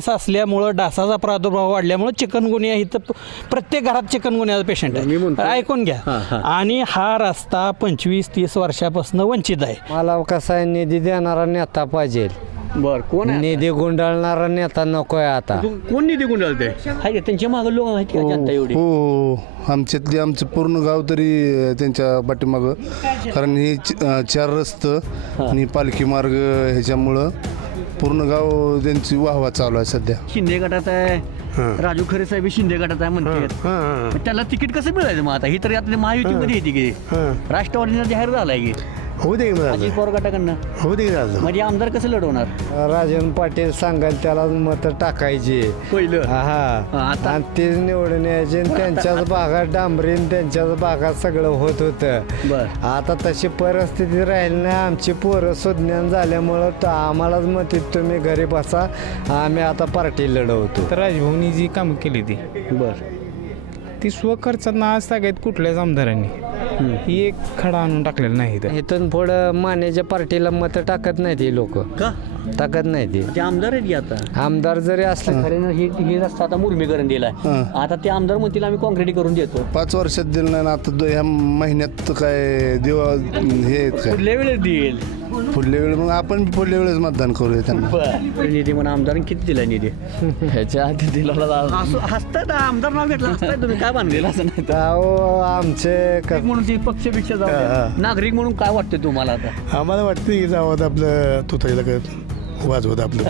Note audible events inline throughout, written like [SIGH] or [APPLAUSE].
पाणी साचल्यामुळं डासाचा प्रादुर्भाव वाढल्यामुळं चिकनगुनिया इथं प- प्रत्येक घरात चिकनगुन्याचा पेशंट मी म्हणतो- आहे ऐकून घ्या. हां, हां. आणि हा रस्ता पंचवीस तीस वर्षापासून वंचित आहे. मला कसा आहे निधी देणारा नेता पाहिजे. बर कोण निधी गुंडाळणारा नेता नकोय आता. कोण निधी गुंडाळते हाय का त्यांच्या मागे लोक आहेत का जनता एवढी? हो आमच्यातली आमचं पूर्ण गाव तरी त्यांच्या पाठीमागं. कारण हे चार रस्तं आणि पालखी मार्ग ह्याच्यामुळं पूर्ण गाव त्यांची वाहवा चालू आहे सध्या. शिंदे गटात आहे. राजू खरे साहेब हे शिंदे गटात आहे म्हणते त्याला तिकीट कसं मिळायचं मग आता? ही तरी आता महायुतीमध्ये येते की. राष्ट्रवादीला जाहीर झालाय की. होऊ दे की अजित पवार गटाकडनं? होऊ दे की म्हणजे आमदार कसं लढवणार? राजन पाटील सांगाल त्याला मत टाकायची. पहिलं. हा आता? आणि तेच निवडून यायचे आणि त्यांच्याच भागात डांबरीन त्यांच्याच भागात सगळं होत होतं. बर. आता तशी परिस्थिती राहील नाही आमची पोरं सुज्ञान झाल्यामुळं तर आम्हालाच म्हणते तुम्ही घरी बसा आम्ही आता पार्टी लढवतो. तर राजभवनी जी कामं केली ती बर. ती स्वखर्चात आज सगळ्यात कुठल्याच आमदारांनी? ही एक खडा आणून टाकलेला नाही इथं. इथून पुढं मानेच्या पार्टीला मत टाकत नाहीत ही लोक. का? टाकत नाही ती. ते आमदार आहेत की आता? आमदार जरी असले खरे हे हे रस्ता आता मुरमीकरण दिलाय. हां. आता ते आमदार म्हणतील आम्ही कॉन्क्रीट करून देतो. पाच वर्षात दिलं नाही आणि आता दो- ह्या महिन्यात काय दिवा हे आहेत काय? पुढल्या वेळेस देईल? पुढल्या वेळी मग आपण पुढल्या वेळेस मतदान करूया त्यांना. बर. निधी म्हणून आमदार किती दिलाय निधी? ह्याच्या आधी दिला असं हसताय आमदार नाव घेतलं हसताय तुम्ही काय बांधलेलं असं नाही. अहो आमचे क- नागरिक म्हणून ती पक्षपेक्षा जाऊ द्या. नागरिक म्हणून काय वाटतं तुम्हाला आता? आम्हाला वाटतं की जावं आपलं तुताईला काय वाजवत आपलं.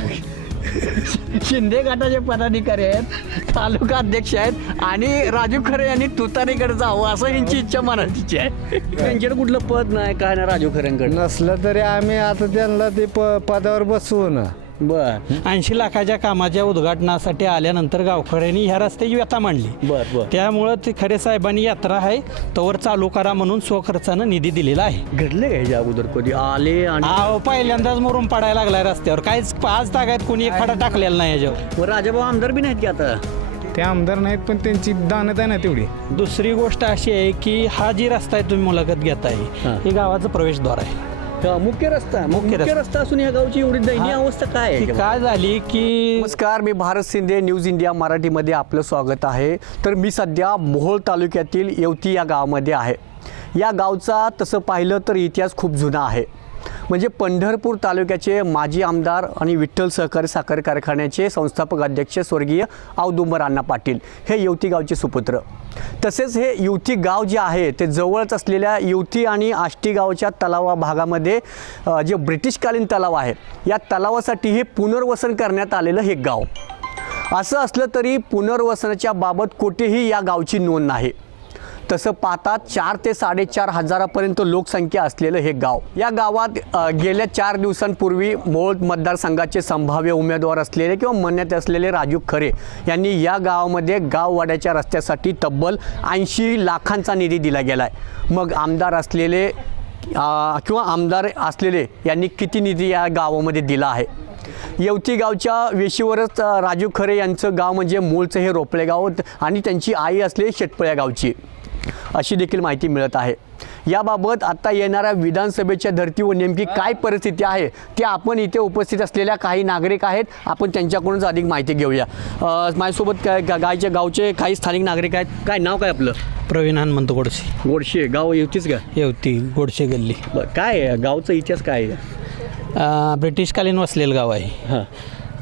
शिंदे गटाचे पदाधिकारी आहेत तालुका अध्यक्ष आहेत आणि राजू खरे यांनी तुतारीकडे जावं असं यांची इच्छा मनाची आहे. त्यांच्याकडे कुठलं पद नाही काय नाही राजू खऱ्यांकडे नसलं तरी आम्ही आता त्यांना ते प- पदावर बसवू ना. बर. ऐंशी लाखाच्या कामाच्या उद्घाटनासाठी आल्यानंतर गावकऱ्यांनी ह्या रस्त्याची व्यथा मांडली. बर बर. त्यामुळं ते खरे साहेबांनी यात्रा आहे तोवर चालू करा म्हणून स्वखर्चानं निधी दिलेला आहे. घडले का अगोदर कधी? आले आणि अहो पहिल्यांदाच मरून पडायला लागलाय रस्त्यावर. काहीच आज तागायत कोणी एक खडा टाकलेला नाही याच्यावर. मग राजाभाऊ आमदार बी नाहीत की आता? ते आमदार नाहीत पण त्यांची दानत आहे ना तेवढी. दुसरी गोष्ट अशी आहे की हा जी रस्ता आहे तुम्ही मुलाखत घेताय हां. ही गावाचं प्रवेशद्वार आहे. हा, मुख्य रस्ता मुख्य रस्ता. रस्ता असून या गावची एवढी दयनीय अवस्था काय आहे काय झाली की नमस्कार मी भारत शिंदे न्यूज इंडिया मराठीमध्ये आपलं स्वागत आहे. तर मी सध्या मोहोळ तालुक्यातील येवती या गावामध्ये आहे. या गावचा तसं पाहिलं तर इतिहास खूप जुना आहे. म्हणजे पंढरपूर तालुक्याचे माजी आमदार आणि विठ्ठल सहकारी साखर कारखान्याचे संस्थापक अध्यक्ष स्वर्गीय औदुंबर अण्णा पाटील हे येवती गावचे सुपुत्र. तसेच हे युवती गाव जे आहे ते जवळच असलेल्या युवती आणि आष्टी गावच्या तलावा भागामध्ये जे ब्रिटिशकालीन तलाव आहे या तलावासाठी हे पुनर्वसन करण्यात आलेलं हे गाव. असं असलं तरी पुनर्वसनाच्या बाबत कुठेही या गावची नोंद नाही. तसं पाहता चार ते साडेचार हजारापर्यंत लोकसंख्या असलेलं हे गाव. या गावात गेल्या चार दिवसांपूर्वी मोहोळ मतदारसंघाचे संभाव्य उमेदवार असलेले किंवा म्हणण्यात असलेले राजू खरे यांनी या गावामध्ये गाववाड्याच्या रस्त्यासाठी तब्बल ऐंशी लाखांचा निधी दिला गेला आहे मग आमदार असलेले किंवा आमदार असलेले यांनी किती निधी या गावामध्ये दिला आहे? येवती गावच्या वेशीवरच राजू खरे यांचं गाव म्हणजे मूळचं हे रोपळे गाव आणि त्यांची आई असलेली शेटपळ्या गावची. अशी देखील माहिती मिळत आहे. याबाबत आता येणाऱ्या विधानसभेच्या धर्तीवर नेमकी काय परिस्थिती आहे ते आपण इथे उपस्थित असलेल्या काही नागरिक आहेत आपण त्यांच्याकडूनच अधिक माहिती घेऊया. माझ्यासोबत काय गा- गायच्या गावचे काही स्थानिक नागरिक आहेत. काय नाव काय आपलं? प्रवीण हनुमंत गोडसे. गोडशे गाव येवतीच का? येवती गोडशे गल्ली. काय गावचा इतिहास काय ब्रिटिशकालीन वसलेलं गाव आहे. हां.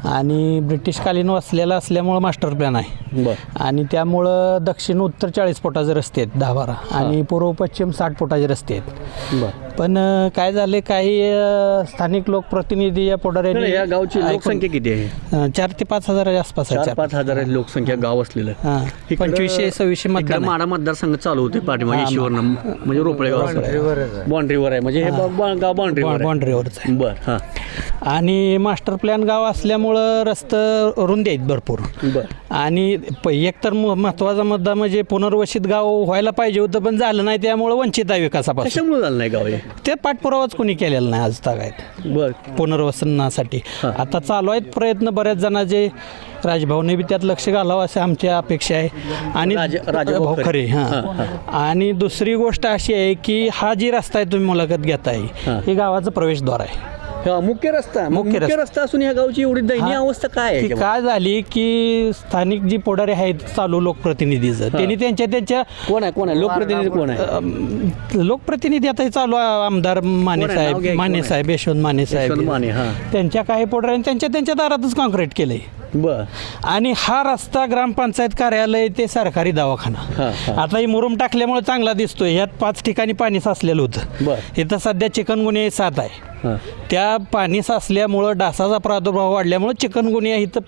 आणि ब्रिटिशकालीन वसलेलं असल्यामुळं मास्टर प्लॅन आहे. बरं. आणि त्यामुळं दक्षिण उत्तर चाळीस फुटाचे रस्ते आहेत दहा बारा. आणि पूर्व पश्चिम साठ फुटाचे रस्ते आहेत. बरं. पण अं, काय झाले काही अं, स्थानिक लोकप्रतिनिधी या पुढाऱ्यांनी या गावची ऐकून- लोकसंख्या किती आहे? अं, चार ते पाच हजाराच्या आसपास आहे चार. पाच हजार आहे लोकसंख्या गाव असलेलं. हां. इकडं- पंचवीसशे सव्वीसशे इकडं आहे. माडा मतदारसंघ चालू होते पाठीमागे हां, शिवर्ण म्हणजे रोपळे गाव. बाउंड्रीवर आहे. म्हणजे हे ब- ब- गाव बाउंड्रीवर आहे. बाउंड्रीवरच आहे. बर हां. आणि मास्टर प्लॅन गाव असल्यामुळं रस्तं रुंदी आहेत भरपूर. बर. आणि प- एक तर म- महत्त्वाचा मुद्दा म्हणजे पुनर्वसित गाव व्हायला पाहिजे होतं पण झालं नाही त्यामुळं वंचित आहे विकासापासून. कशामुळे झालं नाही गाव हे? ते पाठपुरावाच कोणी केलेला नाही आज तागायत. बर. पुनर्वसनासाठी. आता चालू आहेत प्रयत्न बऱ्याच जणांचे. राजभाऊने बी त्यात लक्ष घालावं अशी आमची अपेक्षा आहे. आणि राज- राजभाऊ भाऊ खरे. हां. आणि दुसरी गोष्ट अशी आहे की हा जी रस्ता आहे तुम्ही मुलाखत घेताय. हे गावाचं प्रवेशद्वार आहे. हा, मुख्य रस्ता मग मुख्य मुख्य रस्ता. रस्ता असून ह्या गावची एवढी दयनीय हा. अवस्था काय आहे ती? काय झाली की स्थानिक जी पुढारी आहेत चालू लोकप्रतिनिधीचं त्यांनी त्यांच्या त्यांच्या कोण आहे कोण आहे लोकप्रतिनिधी कोण आहे अम, लोकप्रतिनिधी आता हे चालू आहे, आमदार माने कोण आहे? नाव घ्या साहेब की माने कोण आहे? साहेब यशवंत माने यशवंत साहेब माने, हा. त्यांच्या काही पुढाऱ्यांनी त्यांच्या त्यांच्या दारातच कॉन्क्रीट केलंय बर. आणि हा रस्ता ग्रामपंचायत कार्यालय ते सरकारी दवाखाना. आता ही मुरुम टाकल्यामुळे चांगला दिसतोय. ह्यात पाच ठिकाणी पाणी साचलेलं होतं. इथं सध्या चिकनगुन्हे सात आहे. त्या पाणी साचल्यामुळं डासाचा प्रादुर्भाव वाढल्यामुळं चिकनगुन्या इथं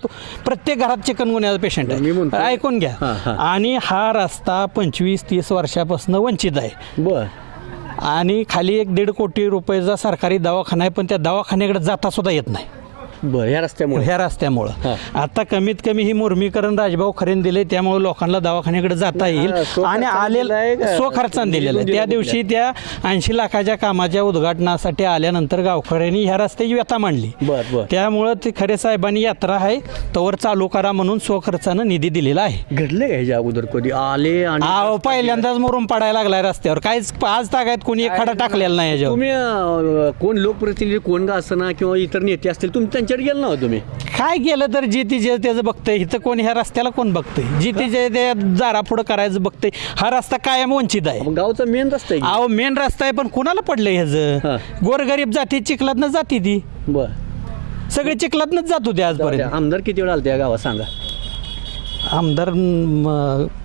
प्रत्येक घरात चिकनगुन्याचा पेशंट आहे. ऐकून घ्या. आणि हा रस्ता पंचवीस तीस वर्षापासून वंचित आहे. बर. आणि खाली एक दीड कोटी रुपयाचा सरकारी दवाखाना आहे पण त्या दवाखान्याकडे जाता सुद्धा येत नाही. बर ह्या रस्त्यामुळे. ह्या रस्त्यामुळं. आता कमीत कमी ही मुर्मीकरण राजभाऊ खरेन दिले त्यामुळे लोकांना दवाखान्याकडे जाता येईल. आणि आलेलं का? स्वखर्चाने दिलेलं. आहे दिलं त्या? दिवशी त्या ऐंशी लाखाच्या कामाच्या उद्घाटनासाठी आल्यानंतर गावकऱ्यांनी ह्या रस्त्याची व्यथा मांडली. बर, बर. त्यामुळं ते खरे साहेबांनी यात्रा आहे तवर चालू करा म्हणून स्वखर्चानं निधी दिलेला आहे. घडलं का ह्याच्या अगोदर कधी? आले आणि पहिल्यांदाच मुरुम पडायला लागलाय रस्त्यावर. काहीच आज तागायत कोणी एक खडा टाकलेला नाही याच्यावर. कोण लोकप्रतिनिधी कोण का किंवा इतर नेते असतील तुम्ही त्यांच्याकडे गेलं ना तुम्ही? काय केलं तर जे ती जे त्याचं बघतंय इथं कोण ह्या रस्त्याला कोण बघतंय? जे ती जे ते जारा पुढं करायचं बघतंय हा रस्ता कायम वंचित आहे. मग गावचा मेन रस्ता आहे अहो मेन रस्ता आहे पण कुणाला पडलंय हा. ह्याचं गोरगरीब जाती चिखलातनं जाती ती? बर. सगळे चिखलातनंच जात होते आजपर्यंत. आमदार किती वेळा आलते या गावात सांगा. आमदार म,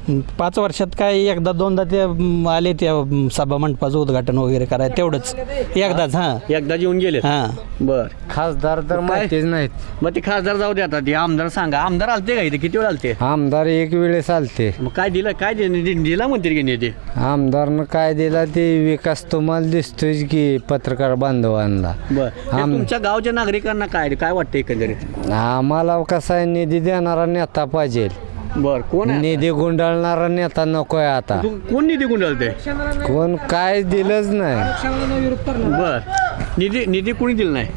पाच वर्षात काय एकदा दोनदा ते म, आले त्या सभा मंडपाचं उद्घाटन वगैरे करायला तेवढंच. एकदाच हां. एकदा येऊन गेले हां. बर. खासदार तर? माहितीच नाहीत. मग ते खासदार जाऊ दे आता ते आमदार सांगा. आमदार आलते का इथे? किती वेळ आलते? आमदार एक वेळेस आलते. मग काय दिलं? काय दि- दि- दिला म्हणते की नेते आमदारनं काय दिला ते विकास तुम्हाला दिसतोय की पत्रकार बांधवांना. बर. ते आम- तुमच्या गावच्या नागरिकांना काय काय वाटतं एकंदरीत? आम्हाला कसा आहे निधी देणारा नेता पाहिजे. बर कोण आहे निधी गुंडाळणारा नेता नकोय आता. कोण निधी गुंडाळते कोण काय दिलंच नाही. बर. निधी निधी कोणी दिला नाही?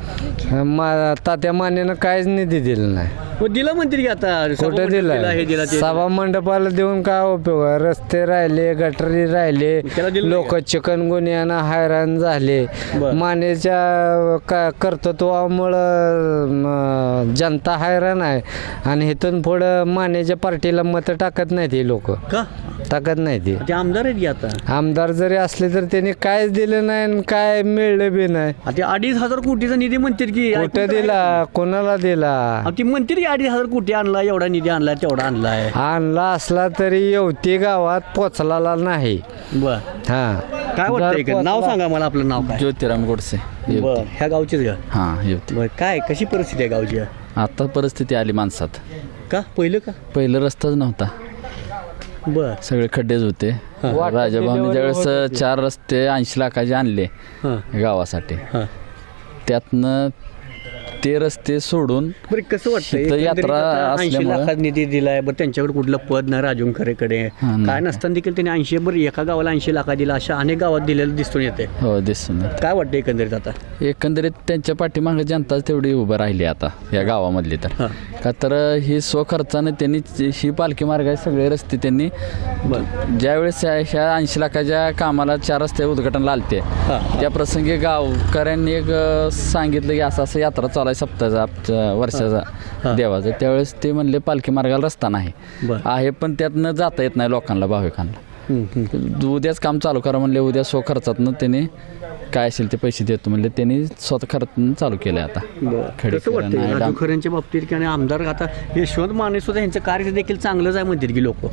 मा- तात्या मानेनं काहीच निधी दिला नाही. मग दिलं म्हणते की आता? कुठं दिला, हे दिला दिला. ते सभा मंडपाला देऊन काय उपयोग? आहे? रस्ते राहिले गटरी राहिले त्याला दिलं नाही लोक चिकनगुन्यानं हैराण झाले. बरं. मानेच्या का- कर्तृत्वामुळं म, जनता हैराण आहे. आणि इथून पुढं मानेच्या पार्टीला मतं टाकत नाहीत ही लोक. का? टाकत नाही ती. ते आमदार आहेत की आता? आमदार जरी असले तर त्यांनी कायच दिलं नाही आणि काय मिळलं बी नाही. ते अडीच हजार कोटीचा निधी म्हणतात की कुठं. दिला कोणाला दिला? ती म्हणते की अडीच हजार कोटी आणला एवढा निधी आणला तेवढा आणलाय. आणला असला तरी येवती गावात पोचलेला नाही. बर. हा. काय वाटतं? नाव पोचला- सांगा मला आपलं नाव काय? ज्योतिराम गोडसे बर ह्या गावचीच का? हां येवती. बर काय कशी परिस्थिती आहे गावची? आता परिस्थिती आली माणसात. का? पहिलं का? पहिलं रस्ताच नव्हता. बर. सगळे खड्डेच होते. राजाभाऊने ज्यावेळेस चार रस्ते ऐंशी लाखाचे आणले हां. गावासाठी. हां. त्यातनं ते रस्ते सोडून बरं कसं वाटतं यात्रा ऐंशी असल्यामुळं- लाखात निधी दिलाय बरं त्यांच्याकडे कुठलं पद नाही हां, नाही. काय नसताना देखील त्यांनी ऐंशी बरं एका गावाला ऐंशी लाखा दिला अशा अनेक गावात दिलेलं दिसून येते हो दिसून येतं. काय वाटतं एकंदरीत आता एकंदरीत त्यांच्या पाठीमागे जनता तेवढी उभं राहिली आता या गावामधली तर. का तर ही स्वखर्चानं त्यांनी ही पालखी मार्गाचे सगळे रस्ते त्यांनी ज्यावेळेस ह्या- ह्या ऐंशी लाखाच्या कामाला चार रस्ते उद्घाटनला आलते हां. त्या प्रसंगी गावकऱ्यांनी एक अ, सांगितलं की असं असं यात्रा चालू आहे सप्ताहाचा आमच्या वर्षाचा देवाचा. त्यावेळेस ते म्हणले पालखी मार्गाला रस्ता नाही. आहे पण त्यातनं जाता येत नाही लोकांना भाविकांना. उद्याच काम चालू करा म्हणले उद्या स्वखर्चातनं त्यांनी काय असेल ते पैसे देतो म्हणले त्यांनी स्वतः खर्चातून चालू केलं आता. खऱ्यांच्या बाबतीत आणि आमदार आता यशवंत माने सुद्धा यांचं कार्य देखील चांगलंच आहे म्हणतात की लोक?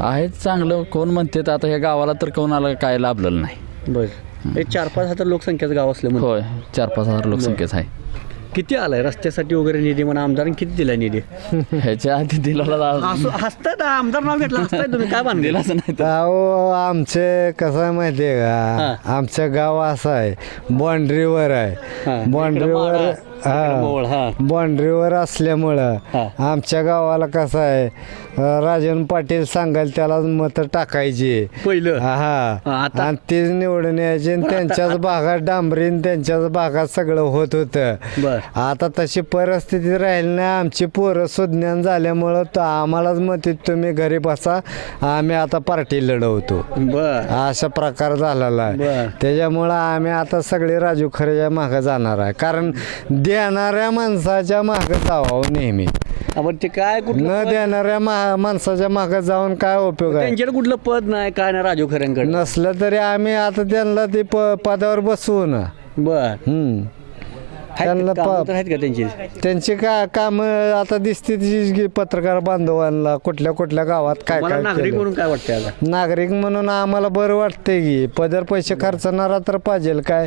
आहे चांगलं. कोण म्हणते आता ह्या गावाला तर कोणाला काय लाभलेलं नाही. बर. चार पाच हजार लोकसंख्याचं गाव असलं म्हणजे होय चार पाच हजार लोकसंख्याच आहे. किती आलाय? रस्त्यासाठी वगैरे निधी म्हणा आमदारांनी किती दिलाय निधी? [LAUGHS] ह्याच्या आधी दिला असं हसताय ना, आमदार नाव घेतलं हसताय तुम्ही काय बांधलेलं दिलाच नाही तर. अहो आमचे कसं आहे माहिती आहे का आमचं गाव असं आहे बाँड्रीवर हा. आहे इकडं मोहोळ, हा. बाँड्रीवर असल्यामुळं हा. आमच्या गावाला कसं आहे राजन पाटील सांगाल त्याला मत टाकायची. पहिलं? हा, आता? आणि तेच निवडून यायचे आणि त्यांच्याच भागात डांबरीन त्यांच्याच भागात सगळं होत होतं. बर. आता तशी परिस्थिती राहील नाही. आमची पोरं सुज्ञान झाल्यामुळं तर आम्हालाच मत तुम्ही घरी बसा आम्ही आता पार्टी लढवतो. बर. अशा प्रकार झालेला आहे. बर. त्याच्यामुळं आम्ही आता सगळे राजू खरेच्या मागं जाणार आहे. कारण देणाऱ्या माणसाच्या मागं जावं नेहमी. आपण ते काय कुठलं न पद- देणाऱ्या मा- माणसाच्या मागं जाऊन काय उपयोग आहे? त्यांच्याकडे कुठलं पद नाही काय नाही राजू खऱ्यांकडे नसलं तरी आम्ही आता त्यांना ते प- पदावर बसवू ना. बर. हम्म. त्यांना प- आहेत का त्यांची? त्यांची का काम आता दिसते पत्रकार बांधवांना कुठल्या कुठल्या गावात काय मला काय नागरिक केलं. म्हणून काय वाटतंय आता? नागरिक म्हणून आम्हाला बरं वाटतंय की पदर पैसे खर्चणारा तर पाहिजे काय?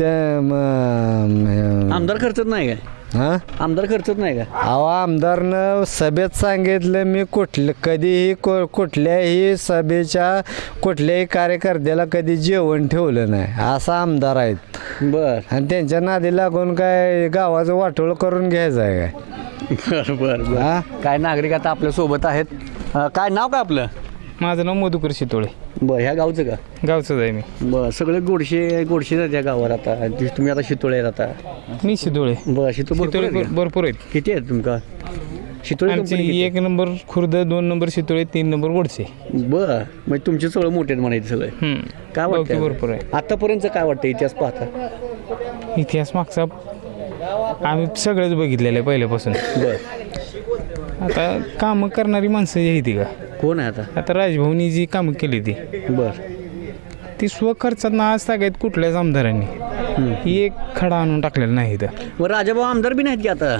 ते म- आमदार खर्चत नाही काय? हा? आमदार खर्चत नाही का? अहो आमदारनं सभेत सांगितलं मी कुठलं कधीही को- कुठल्याही सभेच्या कुठल्याही कार्यकर्त्याला कधी जेवण ठेवलं नाही. असा आमदार आहेत. बर. आणि त्यांच्या नादी लागून काय गावाचं वाटोळ करून घ्यायचं आहे काय? बर बर बर. हा? काय नागरिक आता आपल्यासोबत आहेत? अं, काय नाव काय आपलं? माझं नाव मधुकर शितोळे. बर ह्या गावचं का? गावचंच आहे मी. बर सगळे गोडशे गोडशे आहेत या गावावर आता. ते तुम्ही आता शितोळे आता. मी शितोळे. बर शितो भरपूर शितोळे आहेत का? आहेत. किती आहेत तुमका? शितोळे आमची कंपनी किती? एक नंबर खुर्द दोन नंबर शितोळे तीन नंबर गोडसे बर म्हणजे तुमचे सगळं मोठे आहेत म्हणायचे सगळे. हम्म. काय गावठी वाटतं भरपूर आहे. आतापर्यंत काय वाटतं इतिहास पाहता? इतिहास मागचा आम्ही सगळंच बघितलेलं आहे पहिल्यापासून. बर. आता कामं करणारी माणसं जी आहे ती का कोण आहे आता? आता राजभवनी जी कामं केली ती. बर. ती स्वखर्चात ना आज तागायत कुठल्याच आमदारांनी एक खडा आणून टाकलेला नाही इथं. मग राजाभाऊ आमदार बी नाहीत की आता?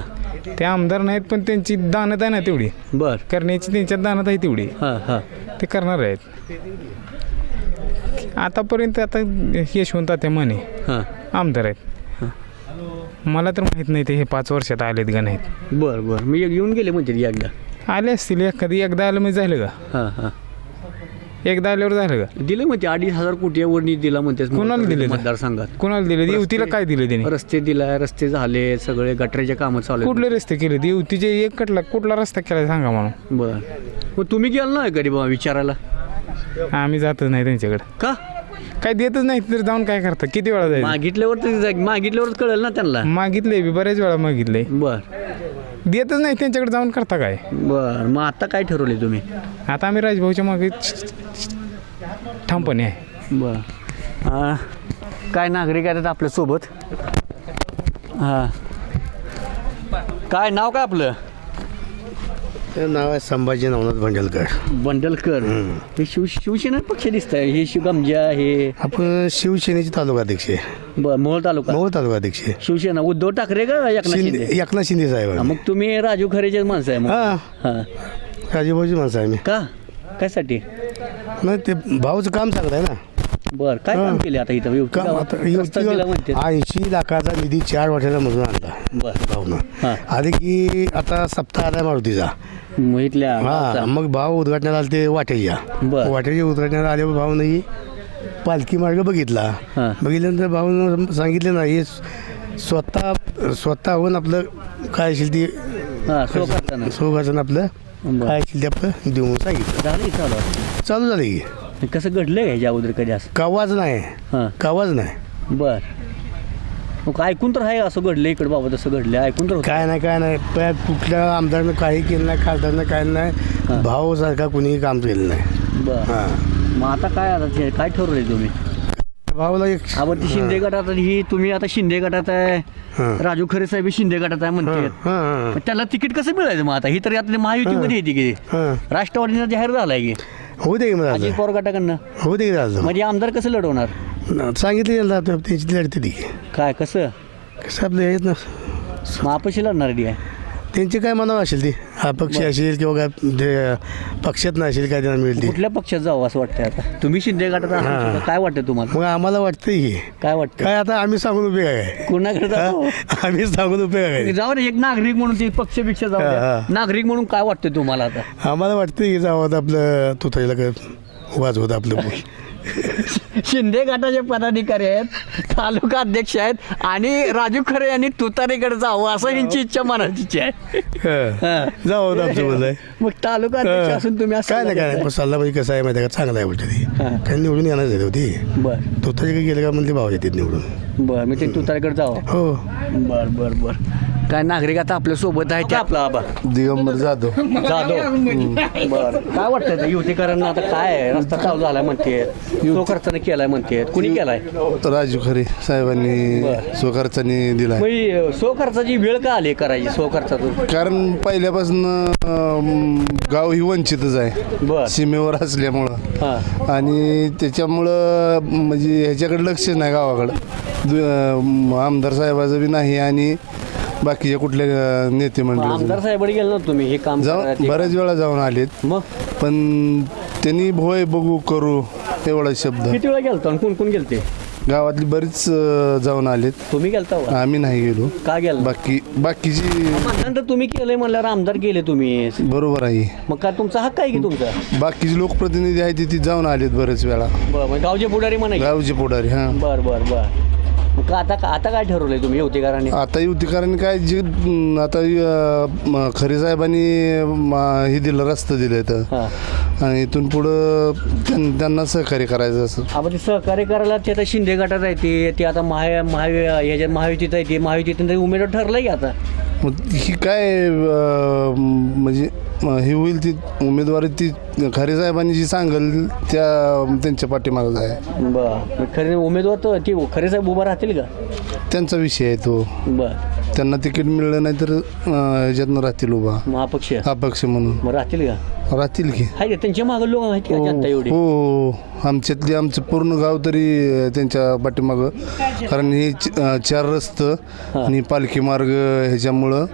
ते आमदार नाहीत पण त्यांची दानत आहे ना तेवढी. बर. करण्याची त्यांच्यात दानत आहे तेवढी. हां हां. ते करणार आहेत. आतापर्यंत आता यशवंत त्या माने हां. आमदार आहेत. मला तर माहीत नाही ते हे पाच वर्षात आलेत का नाहीत. बर बर. मी एक येऊन गेले म्हणते ती एकदा. आले असतील एखादी एकदा आलं म्हणजे झालं का? हां हां. एकदा आल्यावर झालं का? दिलं म्हणते अडीच हजार कोटीवर निधी दिला म्हणते कोणाला दिले? मतदारसंघात. कोणाला दिले? युतीला काय दिलं त्याने? रस्ते दिलाय रस्ते झाले सगळे गटराचे कामं चालू. कुठले रस्ते केले? ते युतीचे एक कटला कुठला रस्ता केला सांगा म्हणून. बर. मग तुम्ही गेला नाही कधी बाबा विचारायला? आम्ही जातच नाही त्यांच्याकडे. का? काय देतच नाही तर जाऊन काय करता? किती वेळा जायचं मागितल्यावर तर जा- मागितल्यावरच कळेल ना त्यांना. मागितलंय बी बऱ्याच वेळा मागितलंय. बर. देतच नाही त्यांच्याकडे जाऊन करता काय? बर. मग आता काय ठरवले तुम्ही? आता आम्ही राजभाऊच्या मागे ठामपणे आहे. बर. काय नागरिक आहेत आपल्यासोबत हा. काय नाव काय आपलं? नाव आहे संभाजी नवनाथ भांडलकर. बंडलकर. हे शिव शिवसेना पक्ष दिसत आहे हे शिवगमजा हे आपण शिवसेनेचे तालुकाध्यक्ष आहे. ब- मोहोळ तालुका. मोहोळ तालुकाध्यक्ष आहे. शिवसेना उद्धव ठाकरे का एकनाथ शिंदे शिंदे? एकनाथ शिंदे साहेब हा, आहे. मग तुम्ही राजू खरेचे माणसं आहे मग. हा. हा. राजीभाऊची माणसं आहे मी का? कायसाठी नाही ते भाऊचं काम चांगलं आहे ना. बर काय काम केले आता इथं युवती काम गावात? आता रस्ता दिला म्हणते ऐंशी लाखाचा निधी चार वर्षाचा मधून आणला बर भाऊनं हा. आधी की आता सप्ताह आला मारुतीचा मग इथल्या हा गावचा. मग भाव उद्घाटनाला आले ते वाटेच्या बर. वाटेच्या उद्घाटनाला आल्यावर भाऊनं ही पालखी मार्ग बघितला हा. बघितल्यानंतर भाऊनं सांगितलं ना हे स्वतः स्वतःहून आपलं काय असेल ते हा सोगाचं आपलं बर. काय असेल ते आपलं देऊन सांगितलं झालं की चालू? चालू झालं की कसं घडलंय का ह्याच्या अगोदर कधी असं? कावाज नाही. हा. कावाज नाही. बर. मग ऐकून तर आहे असं घडलं इकडं बाबा तसं घडलं ऐकून तर होतं. काय नाही काय नाही. कुठल्या आमदारनं काही केलं नाही खासदारनं काय नाही. भाऊ सारखा कुणीही काम केलं नाही. बर. हा. मग आता काय आता ते- काय ठरवलंय तुम्ही? भाऊला एक आपण ती शिंदे गटात ही तुम्ही आता शिंदे गटात आहे. राजू खरे साहेब हे शिंदे गटात आहे म्हणते. हा, हा, त्याला तिकीट कसं मिळायचं मग आता? ही तर यातली महायुतीमध्ये येते की. हा. राष्ट्रवादीनं जाहीर झालाय की. होऊ दे की मग अजित. पवार गटाकडनं? होऊ दे की झालं म्हणजे आमदार कसं लढवणार? सांगितलं गेलं आता त्यांची लढते ती. काय कसं? कसं आपलं येत ना. मग अपक्ष लढणार ती आहे. त्यांची काय मनावर असेल ती? अपक्ष असेल किंवा काय ते पक्षात नसेल काय त्यांना मिळते कुठल्या पक्षात जावं असं वाटतंय आता? तुम्ही शिंदे गटात असाल काय वाटतं तुम्हाला? मग आम्हाला वाटतं की. काय वाटतं काय आता आम्ही सांगून उपयोग आहे. कुणाकडे जावं? आम्ही सांगून उपयोग आहे. जाऊ दे एक नागरिक म्हणून ते पक्षपेक्षा जाऊ हा, द्या. हा. नागरिक म्हणून काय वाटतं तुम्हाला आता? आम्हाला वाटतं की जावं आपलं तुताईला काय वाजवत आपलं. [LAUGHS] शिंदे गटाचे पदाधिकारी आहेत तालुका अध्यक्ष आहेत आणि राजू खरे यांनी तुतारीकडे जावं असं यांची इच्छा मनाची आहे. हा. जाऊ दे आमचं मग तालुका अध्यक्ष असून तुम्ही असं काय नाही काय नाही. पण पाहिजे कसं आहे माहिती आहे का? चांगला आहे ती. काही निवडून येणार आहे होती. बर. तो तरी गेले का म्हणजे भाव येतात निवडून. बर मी ते तुतारीकडे जावं. हो. बर बर बर. काय नागरिक आता आपल्यासोबत आहे ते आपला आबा. दिगंबर जाधव. जाधव. बर. काय वाटतं ते युतीकरांना आता काय आहे? रस्ता चालू झालाय म्हणते तो खर्चाने केलाय म्हणते कुणी केलाय? राजू खरे साहेबांनी. स्वखर्चाने दिलाय. मग सो खर्चाची वेळ का आली करायची सो खर्चातून कारण पहिल्यापासून अं, गाव ही वंचितच आहे. सीमेवर असल्यामुळं. हा. आणि त्याच्यामुळं म्हणजे ह्याच्याकडे लक्ष नाही गावाकडं. दु- अं, आमदार साहेबाचं बी नाही आणि बाकीच्या कुठल्या अं, नेते मंडळी? आमदार साहेबांनी गेलं ना तुम्ही हे काम जाऊन. बऱ्याच वेळा जाऊन आलेत. मग? पण त्यांनी भोय बघू करू एवढा शब्द. किती वेळा गेलतो आणि कोण कोण गेलते? गावातली बरीच अं, जाऊन आलेत. तुम्ही गेलता? आम्ही नाही गेलो. का गेला? बाकी बाकीची मतदान तर तुम्ही केलंय म्हणल्यावर आमदार गेले तुम्ही. बरोबर आहे. मग काय तुमचा हक्क आहे की तुमचा? बाकीचे लोकप्रतिनिधी आहेत ते जाऊन आलेत बरेच वेळा. बर मग गावचे पुढारी म्हणाय गावचे पुढारी हा. बर बर बर. का आता आता काय ठरवलंय तुम्ही युतीकरांनी आता युतीकारांनी काय जे आता अं, म, खरे साहेबांनी म, हे दिलं रस्ता दिलं तर हा. आणि इथून पुढं त्यां- त्यांना सहकार्य करायचं असं. आपण ते सहकार्य करायला ते आता शिंदे गटात आहे ते ते आता महा महा याच्यात महायुतीत आहे ते महायुतीत उमेदवार ठरलंय की आता? मग ही काय अं, म्हणजे हे होईल ती उमेदवारी ती खरे साहेबांनी जी सांगेल त्या त्यांच्या पाठीमागच आहे बर. खरे उमेदवार तर ते खरे साहेब उभा राहतील का? त्यांचा विषय आहे तो. बर. त्यांना तिकीट मिळलं नाही तर अं, ह्याच्यातनं राहतील उभा. महापक्ष अपक्ष म्हणून. मग राहतील का? राहतील की. आहे का? त्यांच्या मागे लोक आहेत का जनता एवढी? हो हो. आमच्यातली आमचं पूर्ण गाव तरी अं, त्यांच्या पाठीमागं. कारण हे च- अं, चार रस्त आणि पालखी मार्ग ह्याच्यामुळं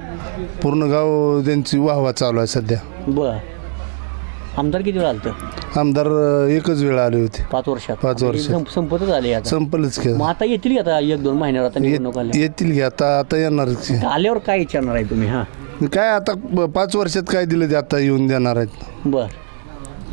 पूर्ण गाव त्यांची वाहवा चालू आहे सध्या. बर. आमदार किती वेळा आलतं? आमदार अं, एकच वेळ आले होते. पाच वर्षात. पाच आता हे वर्षात. संप- संपतच आले आता. संपलंच की. मग आता येतील की आता एक दोन महिन्यावर आता निवडणूक आल्या येतील की आता आता येणार आल्यावर काय विचारणार आहे तुम्ही हा? काय आता ब- पाच वर्षात काय दिलं ते आता येऊन देणार आहेत? बर.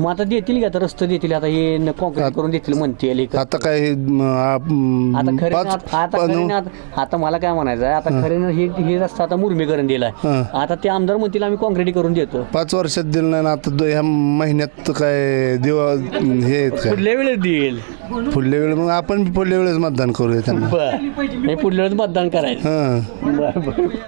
मग आता देतील की? आता रस्ते देतील. आता हे कॉन्क्रीट करून देतील म्हणतील हे आता काय हे, म, आ, म, आता खरे पाच आता पा- खरे आता मला काय म्हणायचं आहे? आता खरे हे हे रस्ता आता मुरमीकरण दिलाय. हां. आता ते आमदार म्हणतील आम्ही कॉन्क्रीट करून देतो. पाच वर्षात दिलं नाही ना आता दो- ह्या महिन्यात काय देवा हे आहेत काय? पुढल्या वेळेस देईल. पुढल्या वेळेस मग आपण बी पुढल्या वेळेस मतदान करूया त्यांना. बर. हे पुढल्या वेळेस मतदान करायचं. हां. बर बर.